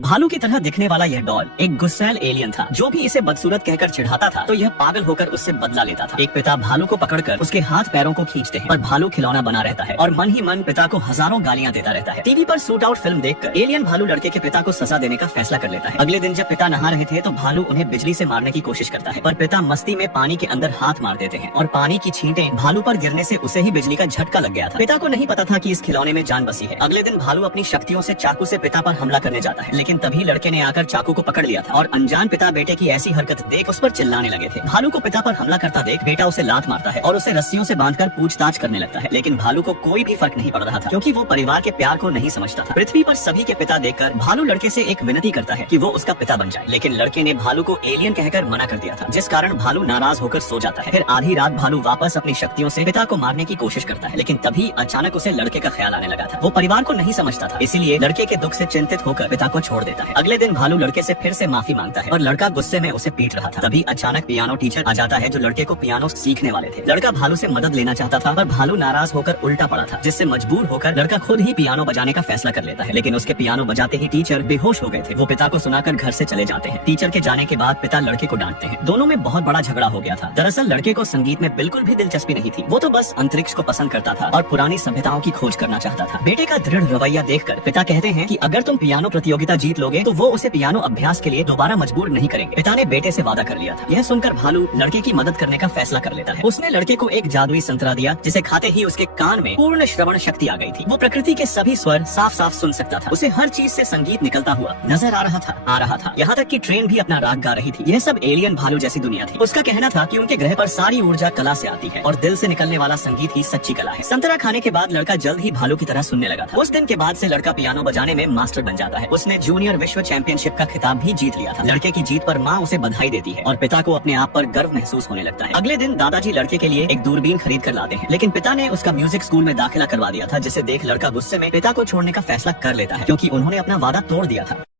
भालू की तरह दिखने वाला यह डॉल एक गुस्सैल एलियन था जो भी इसे बदसूरत कहकर चिढ़ाता था तो यह पागल होकर उससे बदला लेता था। एक पिता भालू को पकड़कर उसके हाथ पैरों को खींचते हैं और भालू खिलौना बना रहता है और मन ही मन पिता को हजारों गालियां देता रहता है। टीवी पर शूट आउट फिल्म देखकर एलियन भालू लड़के के पिता को सजा देने का फैसला कर लेता है। अगले दिन जब पिता नहा रहे थे तो भालू उन्हें बिजली से मारने की कोशिश करता है पर पिता मस्ती में पानी के अंदर हाथ मार देते हैं और पानी की छींटें भालू पर गिरने से उसे ही बिजली का झटका लग गया था। पिता को नहीं पता था कि इस खिलौने में जान बसी है। अगले दिन भालू अपनी शक्तियों से चाकू से पिता पर हमला करने जाता है लेकिन तभी लड़के ने आकर चाकू को पकड़ लिया था और अनजान पिता बेटे की ऐसी हरकत देख उस पर चिल्लाने लगे थे। भालू को पिता पर हमला करता देख बेटा उसे लात मारता है और उसे रस्सियों से बांधकर पूछताछ करने लगता है लेकिन भालू को कोई भी फर्क नहीं पड़ रहा था क्योंकि वो परिवार के प्यार को नहीं समझता था। पृथ्वी पर सभी के पिता देखकर भालू लड़के से एक विनती करता है कि वो उसका पिता बन जाए लेकिन लड़के ने भालू को एलियन कहकर मना कर दिया था जिस कारण भालू नाराज होकर सो जाता है। फिर आधी रात भालू वापस अपनी शक्तियों से पिता को मारने की कोशिश करता है लेकिन तभी अचानक उसे लड़के का ख्याल आने लगा था। वो परिवार को नहीं समझता था इसीलिए लड़के के दुख से चिंतित होकर पिता को छोड़ देता है। अगले दिन भालू लड़के से फिर से माफी मांगता है और लड़का गुस्से में उसे पीट रहा था। तभी अचानक पियानो टीचर आ जाता है जो लड़के को पियानो सीखने वाले थे। लड़का भालू से मदद लेना चाहता था पर भालू नाराज होकर उल्टा पड़ा था जिससे मजबूर होकर लड़का खुद ही पियानो बजाने का फैसला कर लेता है लेकिन उसके पियानो बजाते ही टीचर बेहोश हो गए थे। वो पिता को सुनाकर घर से चले जाते हैं। टीचर के जाने के बाद पिता लड़के को डांटते हैं। दोनों में बहुत बड़ा झगड़ा हो गया था। दरअसल लड़के को संगीत में बिल्कुल भी दिलचस्पी नहीं थी। वो तो बस अंतरिक्ष को पसंद करता था और पुरानी सभ्यताओं की खोज करना चाहता था। बेटे का दृढ़ रवैया देखकर पिता कहते हैं कि अगर तुम पियानो प्रतियोगिता जीत लोगे तो वो उसे पियानो अभ्यास के लिए दोबारा मजबूर नहीं करेंगे। पिता ने बेटे से वादा कर लिया था। यह सुनकर भालू लड़के की मदद करने का फैसला कर लेता है। उसने लड़के को एक जादुई संतरा दिया जिसे खाते ही उसके कान में पूर्ण श्रवण शक्ति आ गई थी। वो प्रकृति के सभी स्वर साफ साफ सुन सकता था। उसे हर चीज से संगीत निकलता हुआ नजर आ रहा था। यहाँ तक कि ट्रेन भी अपना राग गा रही थी। यह सब एलियन भालू जैसी दुनिया थी। उसका कहना था कि उनके ग्रह पर सारी ऊर्जा कला से आती है और दिल से निकलने वाला संगीत ही सच्ची कला है। संतरा खाने के बाद लड़का जल्द ही भालू की तरह सुनने लगा था। उस दिन के बाद से लड़का पियानो बजाने में मास्टर बन जाता है। उसने जूनियर विश्व चैंपियनशिप का खिताब भी जीत लिया था। लड़के की जीत पर माँ उसे बधाई देती है और पिता को अपने आप पर गर्व महसूस होने लगता है। अगले दिन दादाजी लड़के के लिए एक दूरबीन खरीद कर लाते हैं लेकिन पिता ने उसका म्यूजिक स्कूल में दाखिला करवा दिया था जिसे देख लड़का गुस्से में पिता को छोड़ने का फैसला कर लेता है क्योंकि उन्होंने अपना वादा तोड़ दिया था।